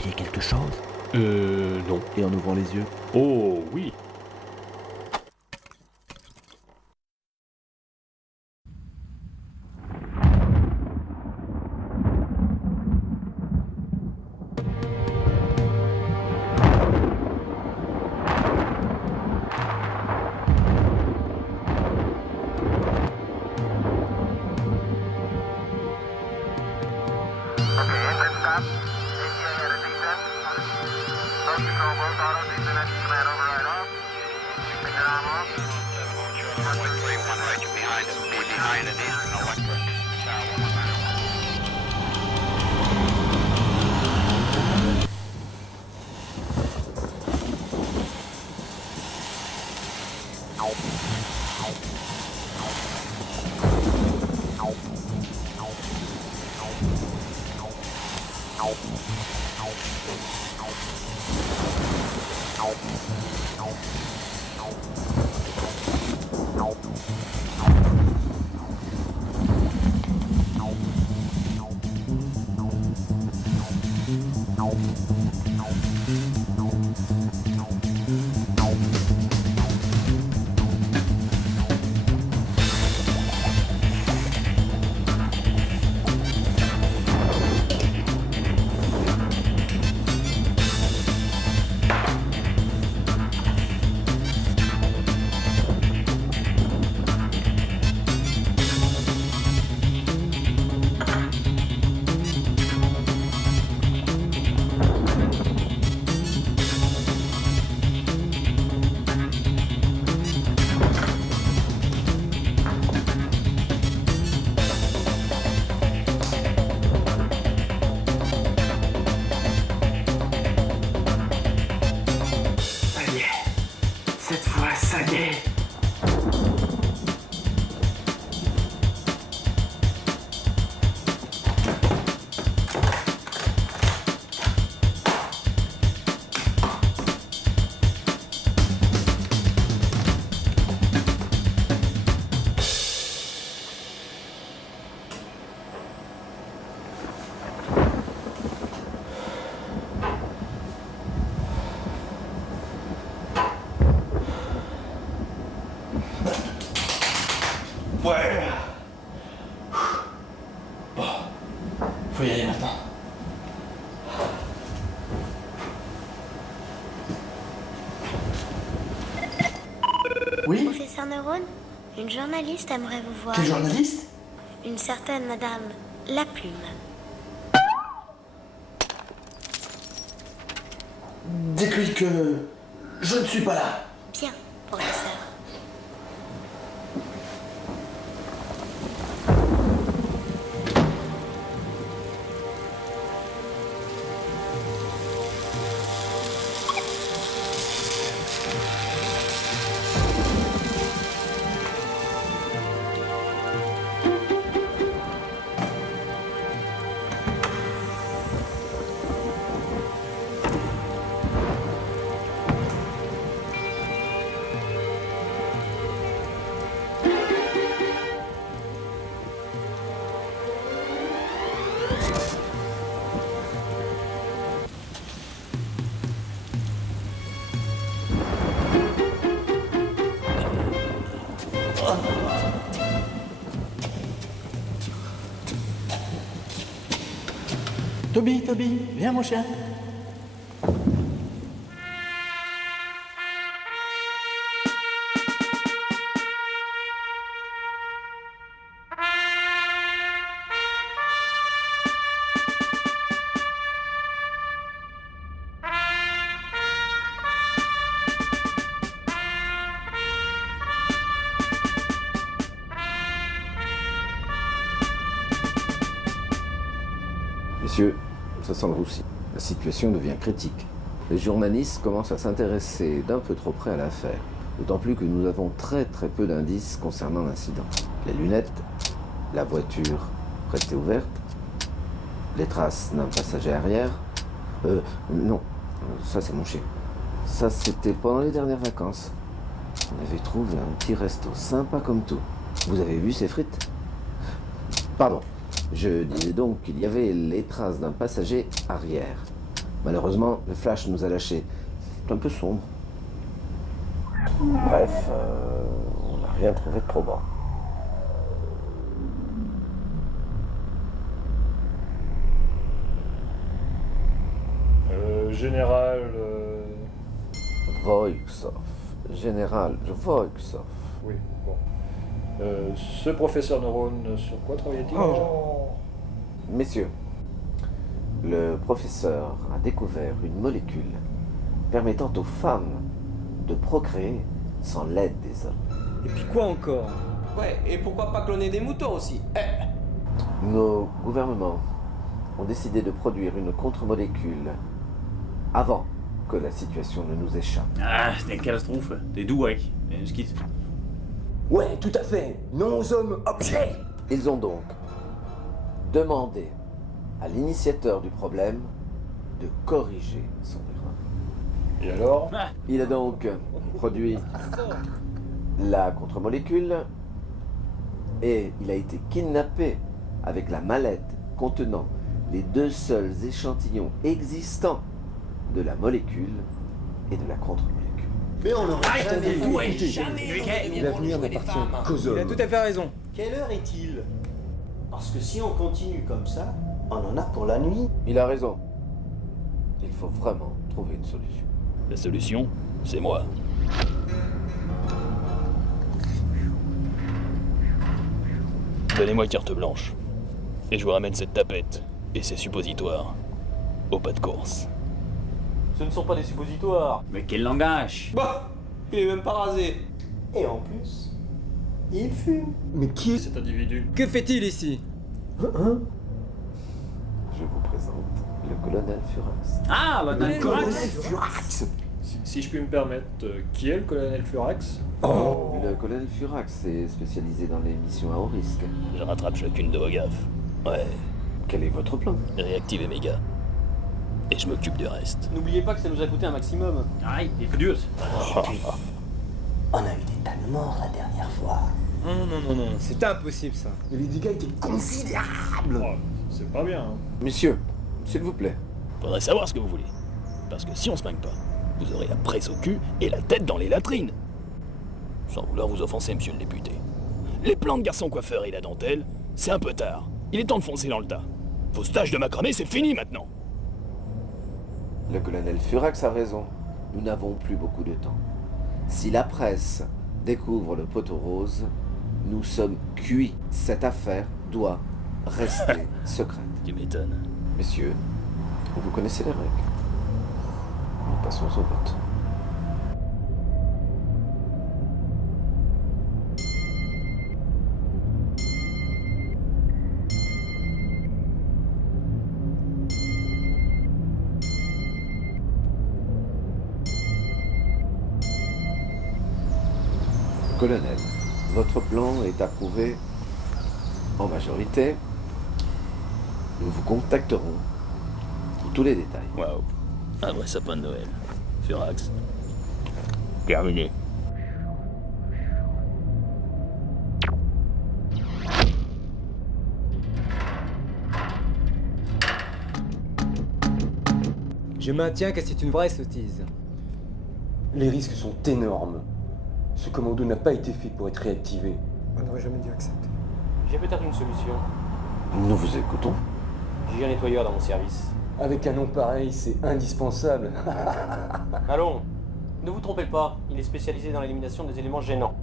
voyez quelque chose? Non. Et en ouvrant les yeux? Oh, oui. Ça y est. Cette fois, ça y est. Ouais. Bon. Faut y aller maintenant. Oui? Professeur Neurone, une journaliste aimerait vous voir. Quel journaliste? Une certaine madame La Plume. Dites-lui que je ne suis pas là. Bien, professeur. Toby, viens mon chien. Messieurs, ça sent le roussi. La situation devient critique. Les journalistes commencent à s'intéresser d'un peu trop près à l'affaire. D'autant plus que nous avons très peu d'indices concernant l'incident. Les lunettes, la voiture restée ouverte, les traces d'un passager arrière. Non, ça c'est mon chien. Ça c'était pendant les dernières vacances. On avait trouvé un petit resto sympa comme tout. Vous avez vu ces frites? Pardon. Je disais donc qu'il y avait les traces d'un passager arrière. Malheureusement, le flash nous a lâchés. C'est un peu sombre. Bref, on n'a rien trouvé de probant. Général... Voiksov. Général Voiksov. Oui, bon. Ce professeur Neurone, sur quoi travaillait-il déjà? Messieurs, le professeur a découvert une molécule permettant aux femmes de procréer sans l'aide des hommes. Et puis quoi encore? Ouais, et pourquoi pas cloner des moutons aussi? Nos gouvernements ont décidé de produire une contre-molécule avant que la situation ne nous échappe. Ah, c'est une catastrophe. T'es doux, mec. Je quitte. Ouais, tout à fait. Non aux hommes objets. Ils ont donc demandé à l'initiateur du problème de corriger son erreur. Et alors? Il a donc produit la contre-molécule et il a été kidnappé avec la mallette contenant les 2 seuls échantillons existants de la molécule et de la contre-molécule. Mais on n'aurait jamais dû Ouais, écouter. jamais L'avenir n'appartient qu'aux Il a hommes. tout à fait raison. Quelle heure est-il? Parce que si on continue comme ça, on en a pour la nuit. Il a raison. Il faut vraiment trouver une solution. La solution, c'est moi. Donnez-moi carte blanche. Et je vous ramène cette tapette et ses suppositoires au pas de course. Ce ne sont pas des suppositoires. Mais quel langage! Bah, il est même pas rasé. Et en plus, il fume. Mais qui est... Cet individu. Que fait-il ici? Je vous présente le colonel Furax. Ah, bah t'as Furax. Si je puis me permettre, qui est le colonel Furax? Le colonel Furax est spécialisé dans les missions à haut risque. Je rattrape chacune de vos gaffes. Ouais, Quel est votre plan? réactivez mes gars. Et je m'occupe du reste. N'oubliez pas que ça nous a coûté un maximum. Aïe, il faut dur. On a eu des tas de morts la dernière fois. Non, c'est impossible ça. Mais les dégâts étaient considérables. Oh, c'est pas bien, hein. Messieurs, s'il vous plaît. Faudrait savoir ce que vous voulez. Parce que si on se manque pas, vous aurez la presse au cul et la tête dans les latrines. Sans vouloir vous offenser, monsieur le député. Les plans de garçon coiffeur et la dentelle, c'est un peu tard. Il est temps de foncer dans le tas. Vos stages de macramé, c'est fini maintenant. Le colonel Furax a raison. Nous n'avons plus beaucoup de temps. Si la presse découvre le poteau rose, nous sommes cuits. Cette affaire doit rester secrète. Tu m'étonnes. Messieurs, vous connaissez les règles. Nous passons au vote. Colonel, votre plan est approuvé en majorité. Nous vous contacterons pour tous les détails. Waouh. Un vrai sapin de Noël. Furax. Terminé. Je maintiens que c'est une vraie sottise. Les risques sont énormes. Ce commando n'a pas été fait pour être réactivé. On n'aurait jamais dû accepter. J'ai peut-être une solution. Nous vous écoutons. J'ai un nettoyeur dans mon service. Avec un nom pareil, c'est indispensable. Allons, ne vous trompez pas, il est spécialisé dans l'élimination des éléments gênants.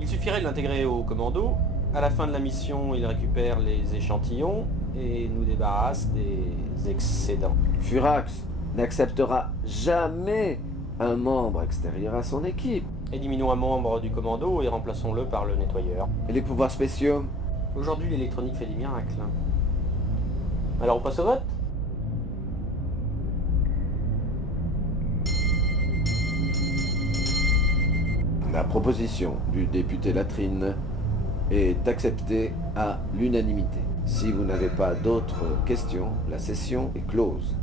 Il suffirait de l'intégrer au commando. À la fin de la mission, il récupère les échantillons et nous débarrasse des excédents. Furax n'acceptera jamais un membre extérieur à son équipe. Éliminons un membre du commando et remplaçons-le par le nettoyeur. Et les pouvoirs spéciaux? Aujourd'hui, l'électronique fait des miracles. Alors on passe au vote? La proposition du député Latrine est acceptée à l'unanimité. Si vous n'avez pas d'autres questions, la session est close.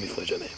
m'y ferai jamais.